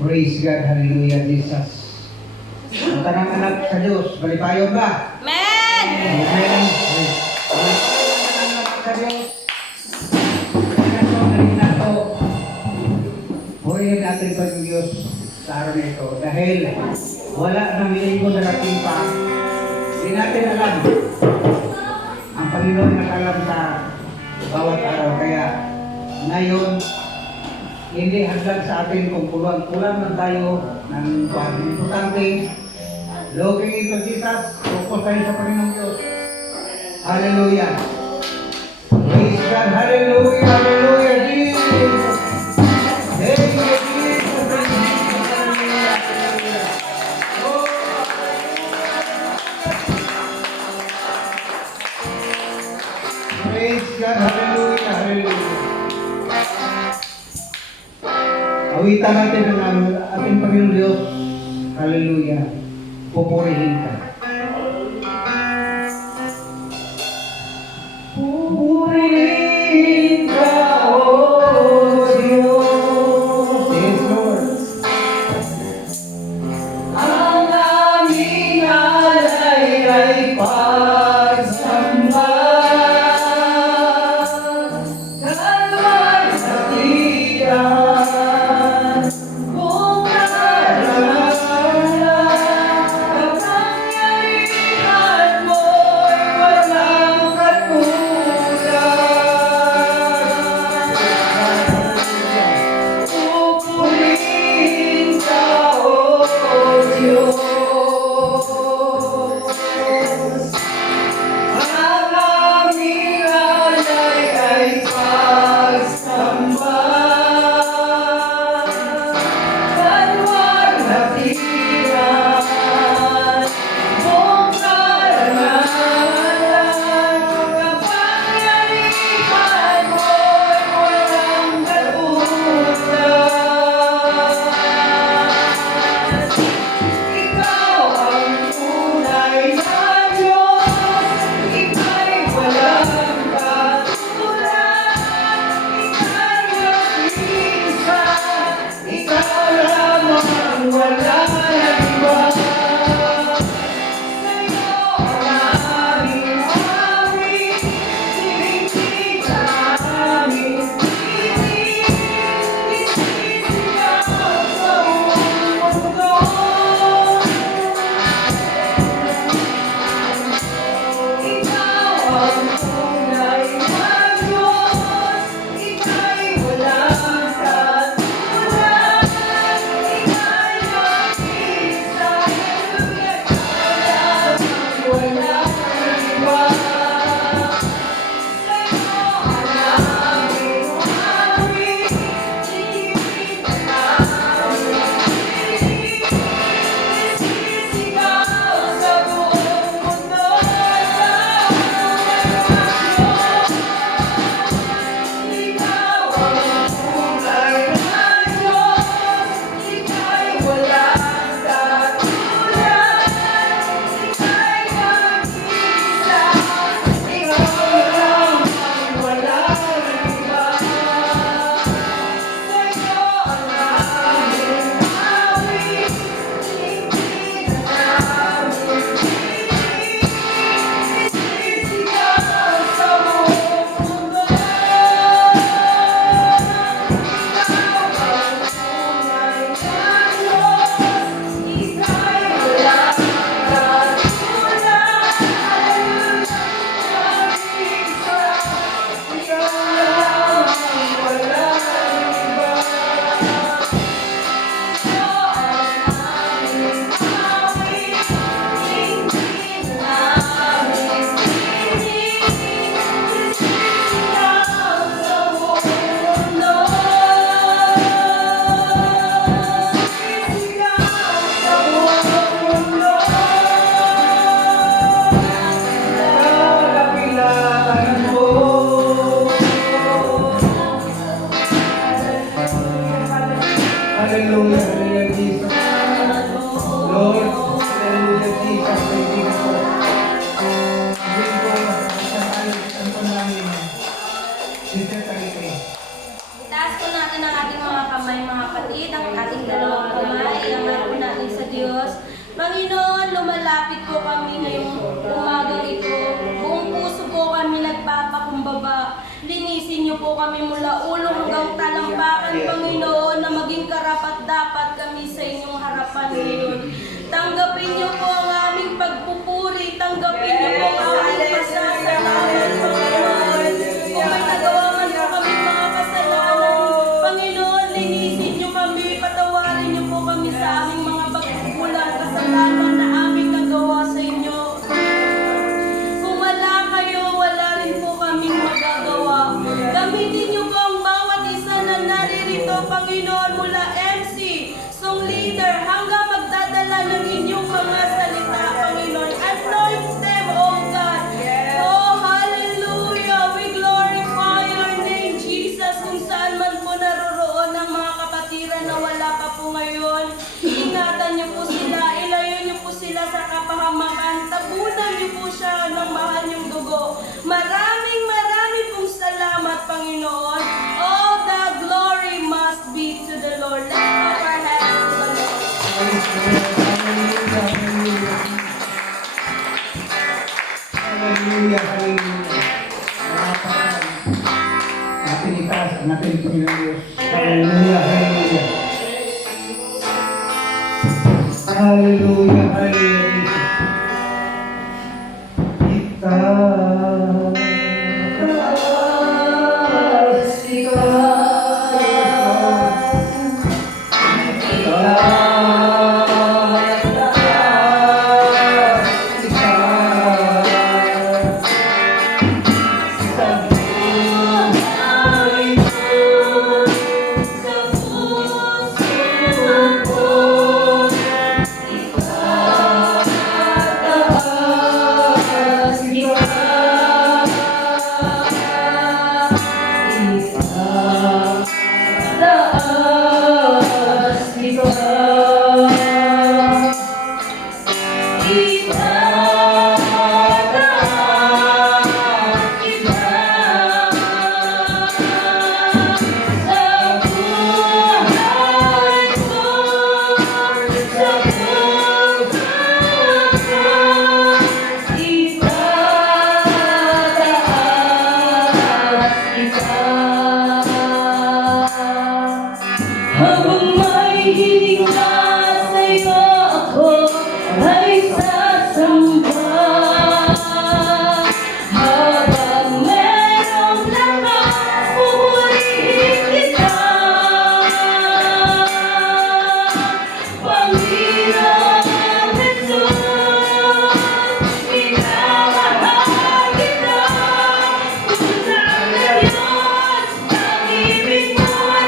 Praise God, hallelujah, Jesus. Ang tanang anak sa Diyos, malipayon ba? Amen! Amen. Ang anak sa Diyos, nato, purihin natin pa yung Diyos sa araw na ito. Dahil wala nang linggo na natin pa, hindi natin alam. Ang Panginoon nakalam sa bawat araw. Kaya ngayon, hindi hanggang sa atin kung kulang na tayo ng buwan. Importante, looking ito Jesus, focus tayo sa Panginoong Diyos. Hallelujah. Praise God. Hallelujah. Hallelujah. Jesus. Thank you, Jesus. Hallelujah. Hallelujah. Oh. Praise God. Hallelujah. Hallelujah. Awitan natin ang ating Panginoon Diyos. Hallelujah. Pupurihin ka. Pupurihin ka, O Diyos. Yes, Lord. Ang aming alay ay pagsamba. Kalway sa tiyan. Kung kapangyarihan mo'y walang katulad. Pupurihin ka, O Diyos. Ang aming alay ay pagsamba. Kalwar na tiyan, kung karangalan, kapangyarihan mo'y walang katulad. Ikaw ang tunay na Diyos, ika'y walang katulad. Ika'y nag-iisa, ikaw lamang walang iba. Sa'yo ang aming awit, sinisig aming tinig, isisigaw sa buong mundo. Ikaw ang tunay na Diyos, ika'y walang katulad. Ika'y nag-iisa, natin ang ating mga kamay, mga kapatid, ang ating dalawang kamay, iangat po natin sa Diyos. Panginoon, lumalapit po kami ngayong umagang ito. Buong puso po kami nagpapakumbaba. Linisin niyo po kami mula ulo hanggang talampakan, Panginoon, na maging karapat-dapat kami sa inyong harapan ngayon. Tanggapin niyo po ang aming pagpupuri. Tanggapin niyo po ang aming pasasalamat, Panginoon. Kung may nagawa man po kami mga kasalanan, Panginoon, linisin niyo kami. Patawarin niyo po kami sa aming mga pagkukulang kasalanan na aming nagawa sa inyo. Kung wala kayo, wala rin po kaming magagawa. Gamitin niyo po ang bawat isa na naririto, Panginoon, mula MC, song leader, hanggang magdadala ng inyong mga salita, Panginoon. Anoint them, oh God. Oh, hallelujah. We glorify your name, Jesus. Kung saan man po naroroon ang mga kapatiran na wala pa po ngayon, ingatan niyo po sila, ilayo niyo po sila sa kapahamakan, tabunan niyo po siya ng mahal niyong dugo. Maraming pong salamat, Panginoon. All the glory must be to the Lord. Let's clap our hands to the Lord. Hallelujah, hallelujah. Natin itaas ang ating Panginoon. Hallelujah, hallelujah. Hallelujah, hallelujah. Habang may hininga sa'yo ako ay sasamba. Habang merong lakas, pupurihin kita. Panginoon Jesus, minamahal kita. Tunay na Diyos, pag-ibig mo'y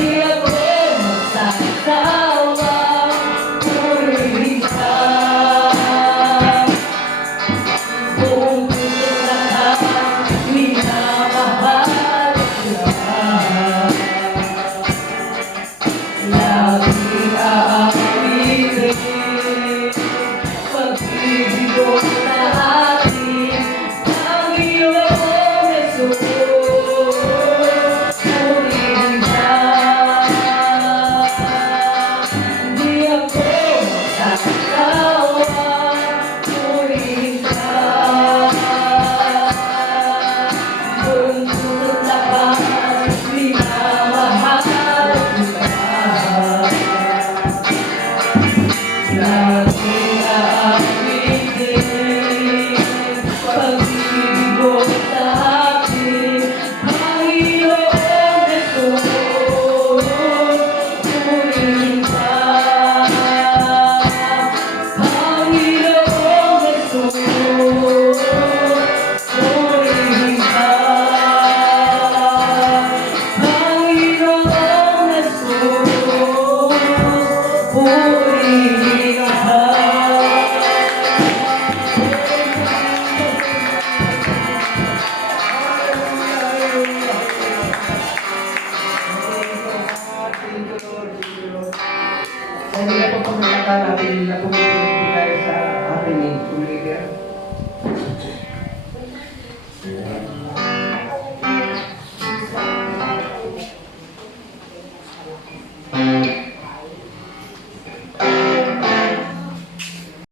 Di ako akala natin na pumipili